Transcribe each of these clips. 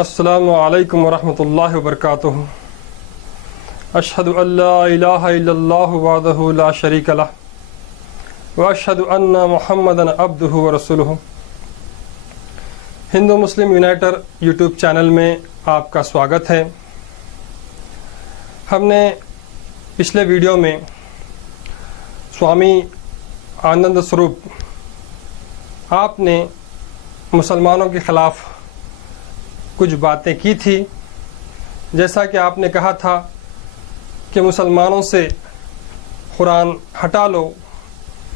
अस्सलामु अलैकुम वरहमतुल्लाहि वबरकातुहू। अशहदु अल्ला इलाहा इल्लल्लाहु वहदहु ला शरीका लह व अशहदु अन्ना मुहम्मदन अब्दुहु व रसूलुहु। हिंदू मुस्लिम यूनाइटर यूट्यूब चैनल में आपका स्वागत है। हमने पिछले वीडियो में स्वामी आनंद स्वरूप आपने मुसलमानों के ख़िलाफ़ कुछ बातें की थी। जैसा कि आपने कहा था कि मुसलमानों से कुरान हटा लो,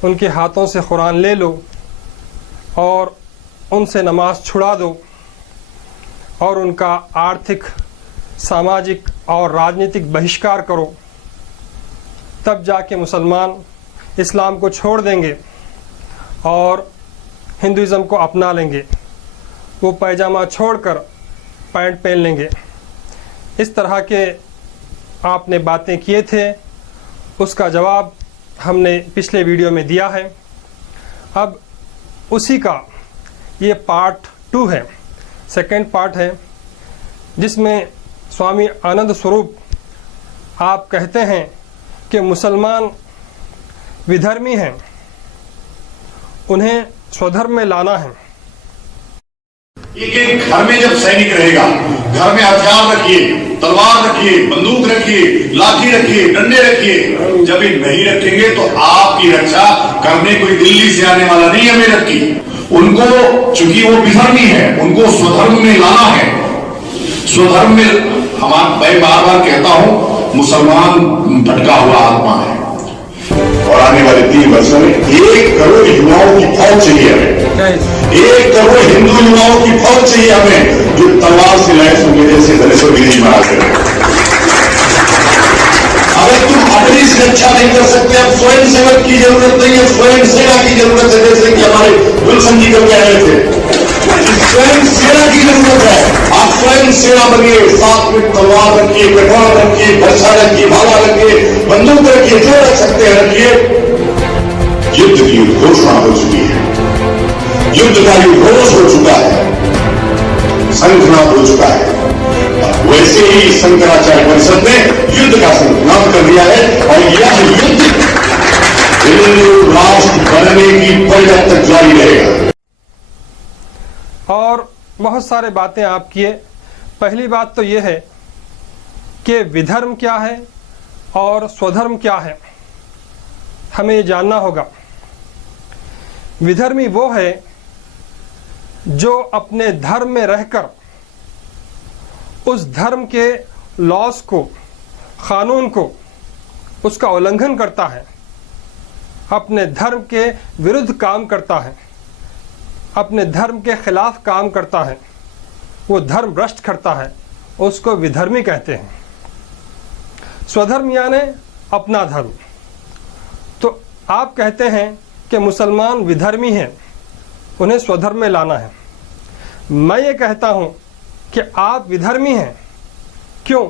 उनके हाथों से कुरान ले लो और उनसे नमाज छुड़ा दो और उनका आर्थिक, सामाजिक और राजनीतिक बहिष्कार करो, तब जाके मुसलमान इस्लाम को छोड़ देंगे और हिंदुइज़्म को अपना लेंगे। वो पैजामा छोड़कर पैंट पहन लेंगे। इस तरह के आपने बातें किए थे, उसका जवाब हमने पिछले वीडियो में दिया है। अब उसी का ये पार्ट 2 है, सेकंड पार्ट है, जिसमें स्वामी आनंद स्वरूप आप कहते हैं कि मुसलमान विधर्मी हैं, उन्हें स्वधर्म में लाना है। एक घर में जब सैनिक रहेगा, घर में हथियार रखिए, तलवार रखिए, बंदूक रखिए, लाठी रखिए, डंडे रखिए। जब ये नहीं रखेंगे तो आपकी रक्षा करने कोई दिल्ली से आने वाला नहीं है मेरठ की। उनको, चूंकि वो विधर्मी है, उनको स्वधर्म में लाना है। स्वधर्म में मैं बार बार कहता हूं, मुसलमान भटका हुआ आत्मा है और आने वाले 3 वर्षों में 1 करोड़ युवाओं की फौज चाहिए हमें। 1 करोड़ हिंदू युवाओं की फौज चाहिए हमें, जो तलवार से लैस होंगे जैसे दलितों की नहीं मारा करें। अगर तुम अपनी सुरक्षा नहीं कर सकते, अब स्वयं सेवक की जरूरत नहीं है, स्वयं सेना की जरूरत है। जैसे कि हमारे गुलशन जी कह रहे थे, स्वयं सेना की जरूरत है। आप स्वयं सेना बनिए, साथ में तलवार रखिए, कटोरा रखिए, बरछा रखिए, भाला रखिए, बंदूक रखिए, जो रख सकते हैं रखिए। युद्ध की घोषणा हो चुकी है, युद्ध का घोष हो चुका है, संघनाद हो चुका है। वैसे ही शंकराचार्य परिषद ने युद्ध का संघनाद कर दिया है और यह युद्ध हिंदू राष्ट्र बनने की पल तक जारी रहेगा। और बहुत सारे बातें आप किए। पहली बात तो ये है कि विधर्म क्या है और स्वधर्म क्या है, हमें ये जानना होगा। विधर्मी वो है जो अपने धर्म में रहकर उस धर्म के लॉस को, कानून को, उसका उल्लंघन करता है, अपने धर्म के विरुद्ध काम करता है, अपने धर्म के खिलाफ काम करता है, वो धर्म भ्रष्ट करता है, उसको विधर्मी कहते हैं। स्वधर्म यानी अपना धर्म। तो आप कहते हैं कि मुसलमान विधर्मी हैं, उन्हें स्वधर्म में लाना है। मैं ये कहता हूं कि आप विधर्मी हैं। क्यों?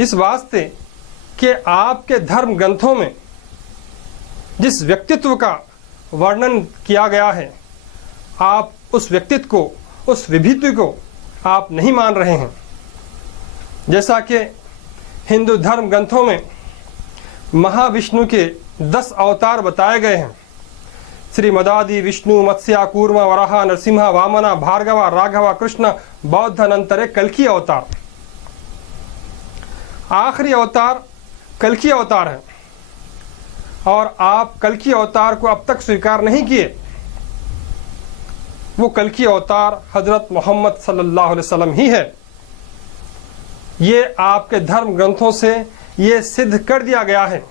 इस वास्ते कि आपके धर्म ग्रंथों में जिस व्यक्तित्व का वर्णन किया गया है, आप उस व्यक्तित्व को, उस विभूति को आप नहीं मान रहे हैं। जैसा कि हिंदू धर्म ग्रंथों में महाविष्णु के 10 अवतार बताए गए हैं। श्री मदादि, विष्णु, मत्स्या, कूर्मा, वराह, नरसिम्हा, वामना, भार्गवा, राघवा, कृष्ण, बौद्ध, अनंतरे, कल्कि अवतार। आखिरी अवतार कल्कि अवतार है और आप कल्कि अवतार को अब तक स्वीकार नहीं किए। वो कल्कि अवतार हजरत मोहम्मद सल्लल्लाहु अलैहि वसल्लम ही है। ये आपके धर्म ग्रंथों से ये सिद्ध कर दिया गया है।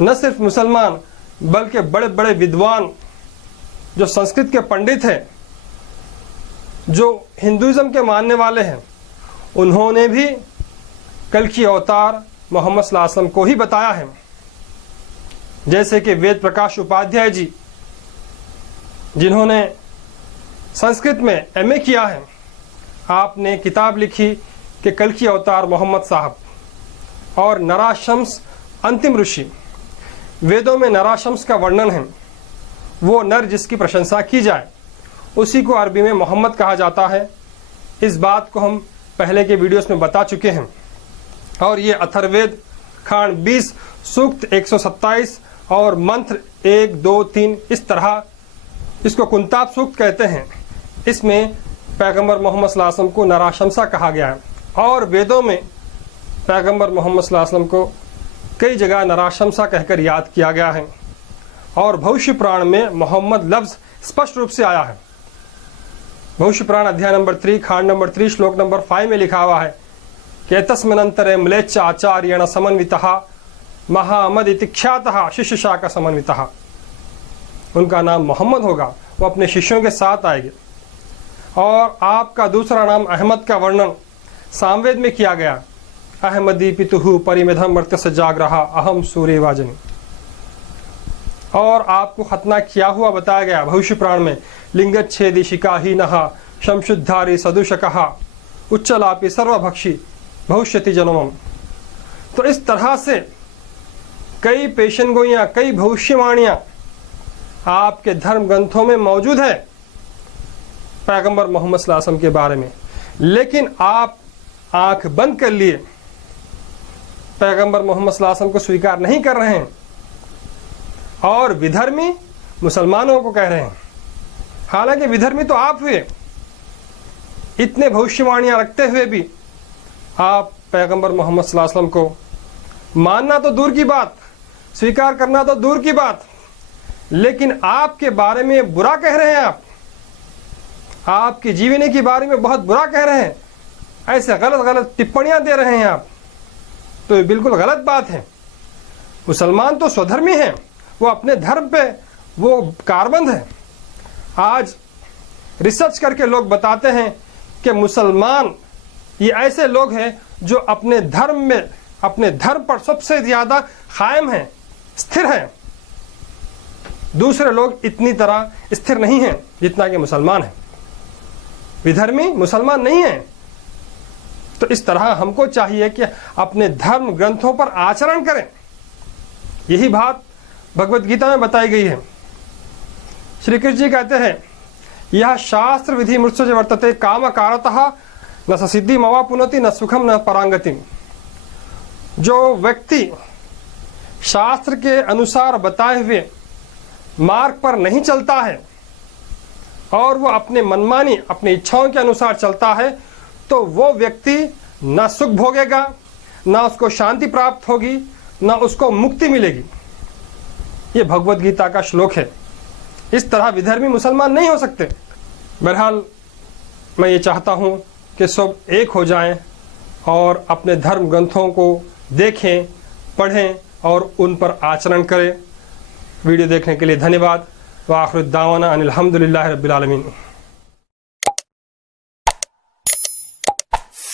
न सिर्फ मुसलमान बल्कि बड़े बड़े विद्वान जो संस्कृत के पंडित हैं, जो हिंदुइज्म के मानने वाले हैं, उन्होंने भी कल्कि अवतार मोहम्मद सल्लल्लाहु अलैहि वसल्लम को ही बताया है। जैसे कि वेद प्रकाश उपाध्याय जी, जिन्होंने संस्कृत में एमए किया है, आपने किताब लिखी कि कल्कि अवतार मोहम्मद साहब, और नराशम्स अंतिम ऋषि, वेदों में नराशम्स का वर्णन है। वो नर जिसकी प्रशंसा की जाए, उसी को अरबी में मोहम्मद कहा जाता है। इस बात को हम पहले के वीडियोस में बता चुके हैं। और ये अथर्ववेद खंड 20 सूक्त 127 और मंत्र 1, 2, 3 इस तरह, इसको कुंताब सूक्त कहते हैं। इसमें पैगंबर मोहम्मद सल्लल्लाहु अलैहि वसल्लम को नराशंसा कहा गया है। और वेदों में पैगंबर मोहम्मद सल्लल्लाहु अलैहि वसल्लम को कई जगह नराशंसा कहकर याद किया गया है। और भविष्य पुराण में मोहम्मद लफ्ज़ स्पष्ट रूप से आया है। भविष्य पुराण अध्याय नंबर 3 खंड नंबर 3 श्लोक नंबर 5 में लिखा हुआ है कि तस्मिनंतरे म्लेच्छ आचार्येण समन्वितः महामदिति ख्यातः शिष्य शाखा समन्वितः। उनका नाम मोहम्मद होगा, वो अपने शिष्यों के साथ आएंगे। और आपका दूसरा नाम अहमद का वर्णन सामवेद में किया गया, अहमदी पितुहु परिमेधम वर्तस्य जाग्रहा अहम सूर्यवाजनी। और आपको खतना किया हुआ बताया गया भविष्य पुराण में, लिंगच्छेदी शिकाहीनः शमशुद्धारी सदुषकः उच्चलापि सर्वभक्षी भविष्यति जनमम। तो इस तरह से कई पेशनगोइयाँ, कई भविष्यवाणियाँ आपके धर्म ग्रंथों में मौजूद है पैगंबर मोहम्मद सल्लल्लाहु अलैहि वसल्लम के बारे में। लेकिन आप आंख बंद कर लिए, पैगंबर मोहम्मद सल्लल्लाहु अलैहि वसल्लम को स्वीकार नहीं कर रहे हैं और विधर्मी मुसलमानों को कह रहे हैं। हालांकि विधर्मी तो आप हुए, इतने भविष्यवाणियां रखते हुए भी आप पैगंबर मोहम्मद सल्लल्लाहु अलैहि वसल्लम को मानना तो दूर की बात, स्वीकार करना तो दूर की बात, लेकिन आपके बारे में बुरा कह रहे हैं। आपकी जीवनी के बारे में बहुत बुरा कह रहे हैं, ऐसे गलत गलत टिप्पणियां दे रहे हैं आप, तो ये बिल्कुल गलत बात है। मुसलमान तो स्वधर्मी हैं, वो अपने धर्म पे वो कारबंद है। आज रिसर्च करके लोग बताते हैं कि मुसलमान ये ऐसे लोग हैं जो अपने धर्म में, अपने धर्म पर सबसे ज़्यादा कायम हैं, स्थिर हैं। दूसरे लोग इतनी तरह स्थिर नहीं हैं जितना कि मुसलमान हैं। विधर्मी मुसलमान नहीं हैं। तो इस तरह हमको चाहिए कि अपने धर्म ग्रंथों पर आचरण करें। यही बात भगवत गीता में बताई गई है। श्री कृष्ण जी कहते हैं, यह शास्त्र विधि मुत्सज वर्तते काम कारतः न सिद्धि मवा पुनति न सुखम न परांगति। जो व्यक्ति शास्त्र के अनुसार बताए हुए मार्ग पर नहीं चलता है और वो अपने मनमानी, अपनी इच्छाओं के अनुसार चलता है, तो वो व्यक्ति न सुख भोगेगा, न उसको शांति प्राप्त होगी, न उसको मुक्ति मिलेगी। ये भगवत गीता का श्लोक है। इस तरह विधर्मी मुसलमान नहीं हो सकते। बहरहाल मैं ये चाहता हूँ कि सब एक हो जाएं और अपने धर्म ग्रंथों को देखें, पढ़ें और उन पर आचरण करें। वीडियो देखने के लिए धन्यवाद। व आखिर दावाना अनिल हम्दुलिल्लाहि रब्बिल आलमीन।